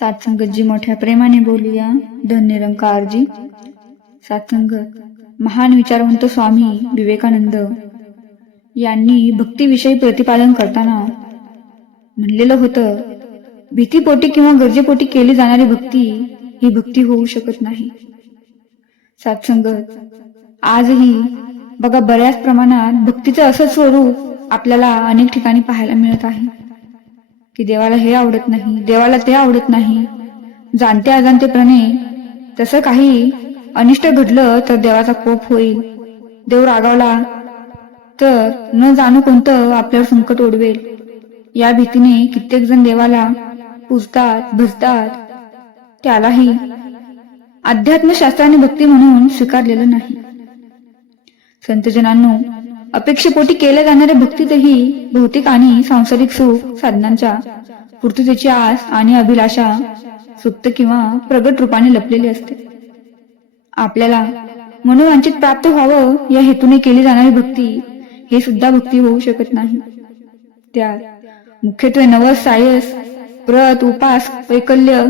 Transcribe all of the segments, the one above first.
सात्संगतजी मोठ्या प्रेमाने बोलूया. धन निरंकारजी. सात्संगत महान विचारवंत स्वामी विवेकानंद यांनी भक्तीविषयी प्रतिपादन करताना म्हणलेलं होतं, भीतीपोटी किंवा गरजेपोटी केली जाणारी भक्ती ही भक्ती होऊ शकत नाही. सात्संगत आजही बघा बऱ्याच प्रमाणात भक्तीचं असं स्वरूप आपल्याला अनेक ठिकाणी पाहायला मिळत आहे की देवाला हे आवडत नाही, देवाला ते आवडत नाही. जाणते अजाणतेपणे तसं काही अनिष्ट घडलं तर देवाचा कोप होईल, देव रागावला तर न जाणू कोणतं आपल्यावर संकट ओढवेल, या भीतीने कित्येक जण देवाला पूजतात, भजतात. त्यालाही अध्यात्मशास्त्राने भक्ती म्हणून स्वीकारलेलं नाही. संतजनांनो, अपेक्षेपोटी केल्या जाणाऱ्या भक्तीतही भौतिक आणि सांसारिक सुख साधनांच्या पूर्ततेची आस आणि अभिलाषा सुप्त किंवा प्रगट रूपाने लपलेली असते. आपल्याला मनोवांछित प्राप्त व्हावं या हेतूने केली जाणारी भक्ती हे सुद्धा भक्ती होऊ शकत नाही. त्यात मुख्यत्वे नवस, सायस, व्रत, उपास, वैकल्य,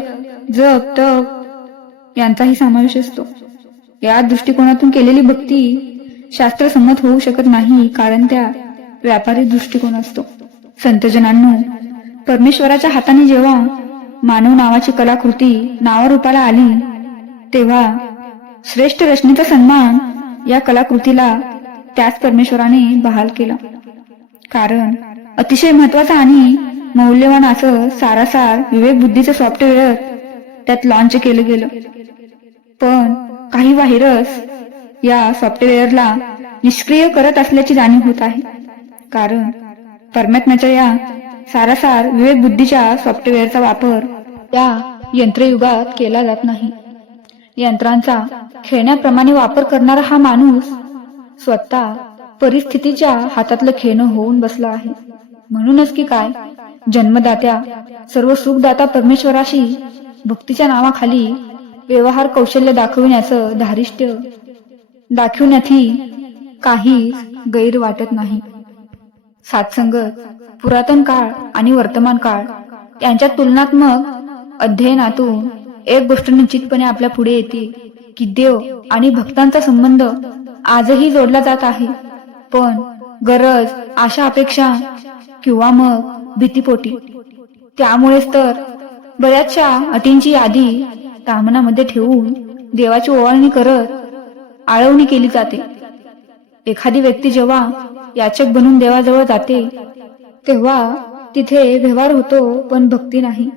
जप, तप यांचाही समावेश असतो. या दृष्टिकोनातून केलेली भक्ती शास्त्रसंमत होऊ शकत नाही, कारण त्या व्यापारी दृष्टिकोन असतो. संतजनांनो, परमेश्वराच्या हाताने जेव्हा मानव नावाची कलाकृती नावारूपाला आली तेव्हा श्रेष्ठ रचनेचा सन्मान या कलाकृतीला त्याच परमेश्वराने बहाल केला. कारण अतिशय महत्वाचं आणि मौल्यवान असं सारासार विवेक बुद्धीचं सॉफ्टवेअर त्यात लॉन्च केलं गेलं. पण काही व्हायरस या सॉफ्टवेअरला निष्क्रिय करत असल्याची जाणीव होत आहे. कारण परमात्म्याच्या या सारासार विवेक बुद्धीच्या सॉफ्टवेअरचा वापर या यंत्रयुगात केला जात नाही. यंत्रांचा खेळण्याप्रमाणे वापर करणारा हा माणूस स्वतः परिस्थितीच्या हातातलं खेळणं होऊन बसला आहे. म्हणूनच की काय, जन्मदात्या सर्व सुखदाता परमेश्वराशी भक्तीच्या नावाखाली व्यवहार कौशल्य दाखविण्याचं धारिष्ट्य दाखविण्यातही काही गैर वाटत नाही. सात्संगत पुरातन काळ आणि वर्तमान काळ यांच्या तुलनात्मक अध्ययनातून एक गोष्ट निश्चितपणे आपल्या पुढे येते की देव आणि भक्तांचा संबंध आजही जोडला जात आहे. पण गरज, आशा, अपेक्षा किंवा मग भीतीपोटी. त्यामुळेच तर बऱ्याचशा अटींची यादी दामनामध्ये ठेवून देवाची ओवाळणी करत आळवणी केली जाते. एखादी व्यक्ती जेव्हा याचक बनून देवाजवळ जाते तेव्हा तिथे व्यवहार होतो, पण भक्ती नाही.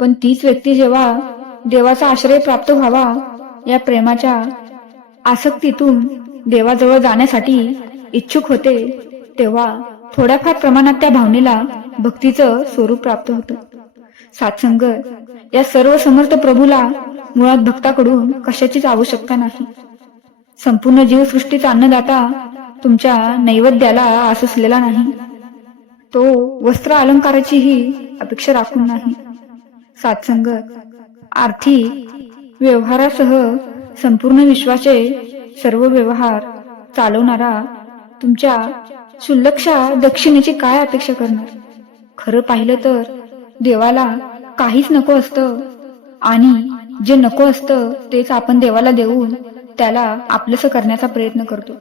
पण तीच व्यक्ती जेव्हा देवाचा आश्रय प्राप्त व्हावा या प्रेमाच्या आसक्तीतून देवाजवळ जाण्यासाठी इच्छुक होते तेव्हा थोड्याफार प्रमाणात त्या भावनेला भक्तीचं स्वरूप प्राप्त होतं. सात्संगत या सर्व समर्थ प्रभूला मुळात भक्ताकडून कशाचीच आवश्यकता नाही. संपूर्ण जीवसृष्टीचा अन्नदाता तुमच्या नैवेद्याला आसुसलेला नाही. तो वस्त्र अलंकाराचीही अपेक्षा राखून नाही. सात्संगत आर्थिक व्यवहारासह संपूर्ण विश्वाचे सर्व व्यवहार चालवणारा तुमच्या क्षुल्लकशा दक्षिणेची काय अपेक्षा करणार? खरं पाहिलं तर देवाला काहीच नको असतं आणि जे नको असतं तेच आपण देवाला देऊन त्याला आपलंसं करण्याचा प्रयत्न करतो.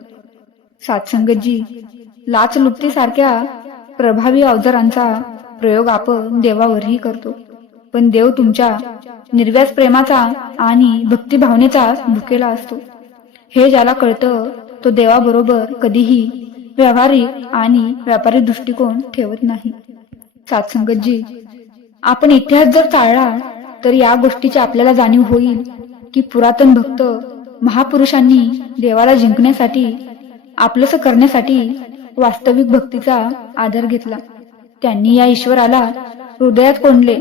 सात्संगतजी लाचलुचपतीसारख्या प्रभावी अवजारांचा प्रयोग आपण देवावरही करतो. पण देव तुमच्या निर्व्याज प्रेमाचा आणि भक्तिभावनेचा भुकेला असतो. हे ज्याला कळतं तो देवाबरोबर कधीही व्यावहारिक आणि व्यापारी दृष्टिकोन ठेवत नाही. सात्संगतजी आपण इतिहास जर चाळला तर या गोष्टीची आपल्याला जाणीव होईल की पुरातन भक्त महापुरुषांनी देवाला जिंकण्यासाठी, आपलंसं करण्यासाठी वास्तविक भक्तीचा आधार घेतला. त्यांनी या ईश्वराला हृदयात कोंडले.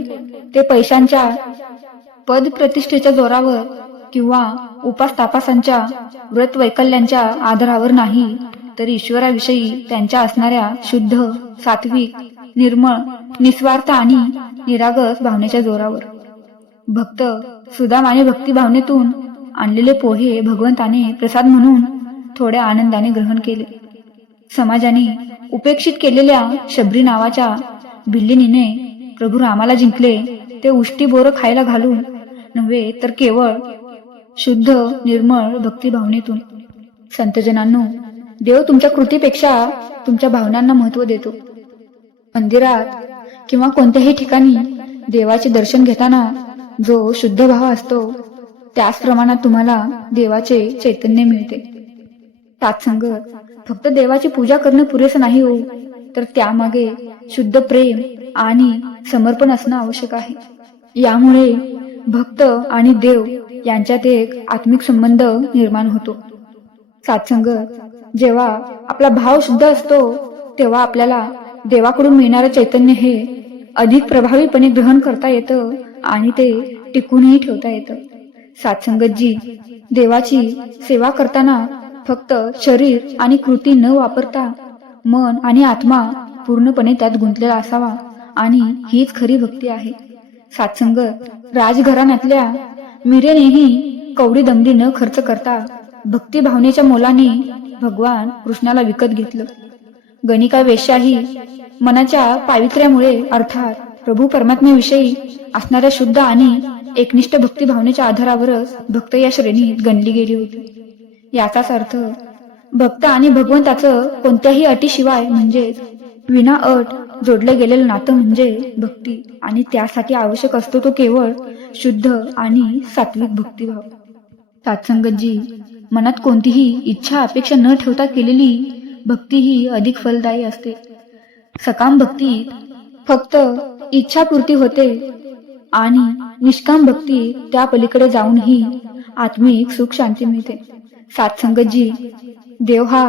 ते पैशांच्या, पद प्रतिष्ठेच्या जोरावर किंवा उपास तापासांच्या, व्रत वैकल्यांच्या आधारावर नाही, तर ईश्वराविषयी त्यांच्या असणाऱ्या शुद्ध, सात्विक, निर्मळ, निस्वार्थ आणि निरागस भावनेच्या जोरावर. भक्त सुदामाने भक्ती भावनेतून आणलेले पोहे भगवंताने प्रसाद म्हणून थोड्या आनंदाने ग्रहण केले. समाजाने उपेक्षित केलेल्या शबरी नावाच्या भिल्लिनीने प्रभू रामाला जिंकले ते उष्टी बोरं खायला घालून नव्हे, तर केवळ शुद्ध निर्मळ भक्ती भावनेतून. संतजनांनो, देव तुमच्या कृतीपेक्षा तुमच्या भावनांना महत्व देतो. मंदिरात किंवा कोणत्याही ठिकाणी देवाचे दर्शन घेताना जो शुद्ध भाव असतो, त्याच प्रमाणात तुम्हाला देवाचे चैतन्य मिळते. सात्संगत फक्त देवाची पूजा करणे पुरेसे नाही हो, तर त्यामागे शुद्ध प्रेम आणि समर्पण असणं आवश्यक आहे. यामुळे भक्त आणि देव यांच्यात एक आत्मिक संबंध निर्माण होतो. सात्संगत जेव्हा आपला भाव शुद्ध असतो, तेव्हा आपल्याला देवाकडून मिळणारे चैतन्य हे अधिक प्रभावीपणे ग्रहण करता येतं आणि ते टिकूनही ठेवता येतं. सात्संगतजी, देवाची सेवा करताना फक्त शरीर आणि कृती न वापरता मन आणि आत्मा पूर्णपणे त्यात गुंतलेला असावा, आणि हीच खरी भक्ती आहे. सात्संगत राजघराण्यातल्या मीरेनेही कवडी दमडी न खर्च करता भक्ती भावनेच्या मोलाने भगवान कृष्णाला विकत घेतलं. गणिका वेश्याही मनाच्या पावित्र्यामुळे अर्थात प्रभू परमात्म्याविषयी असणाऱ्या शुद्ध आणि एकनिष्ठ भक्ती भावनेच्या आधारावरच भक्त या श्रेणीत गणली गेली होती. याचाच अर्थ भक्त आणि भगवंताचं कोणत्याही अटीशिवाय म्हणजेच विना अट जोडलं गेलेलं नातं म्हणजे भक्ती, आणि त्यासाठी आवश्यक असतो तो केवळ शुद्ध आणि सात्विक भक्तिभाव. सात्संगतजी, मनात कोणतीही इच्छा अपेक्षा न ठेवता केलेली भक्ती ही अधिक फलदायी असते. सकाम भक्ती फक्त इच्छापूर्ती होते आणि निष्काम भक्ती त्या पलीकडे जाऊनही आत्मिक सुख शांती मिळते. सात्संगतजी, देव हा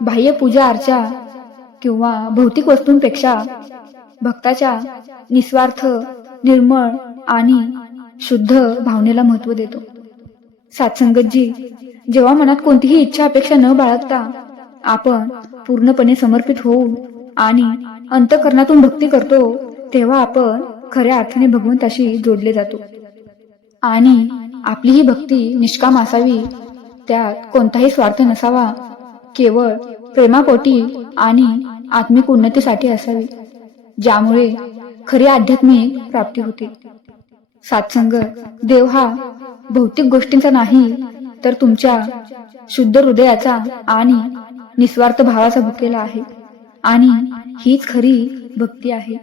बाह्य पूजा अर्चा किंवा भौतिक वस्तूंपेक्षा भक्ताच्या निस्वार्थ निर्मळ आणि शुद्ध भावनेला महत्व देतो. सात्संगतजी, जेव्हा मनात कोणतीही इच्छा अपेक्षा न बाळगता आपण पूर्णपणे समर्पित होऊन आणि अंतःकरणातून भक्ती करतो, तेव्हा आपण खऱ्या अर्थाने भगवंताशी जोडले जातो. आणि आपली ही भक्ती निष्काम असावी, त्यात कोणताही स्वार्थ नसावा, केवळ प्रेमापोटी आणि आत्मिक उन्नतीसाठी असावी, ज्यामुळे खरी आध्यात्मिक प्राप्ती होते. सात्संगत, देव हा भौतिक गोष्टींचा नाही, तर तुमच्या शुद्ध हृदयाचा आणि निस्वार्थ भावाचा भुकेला आहे, आणि हीच खरी भक्ती आहे.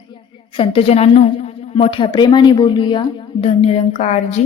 संतजनांनो, मोठ्या प्रेमाने बोलूया. धन निरंकारजी.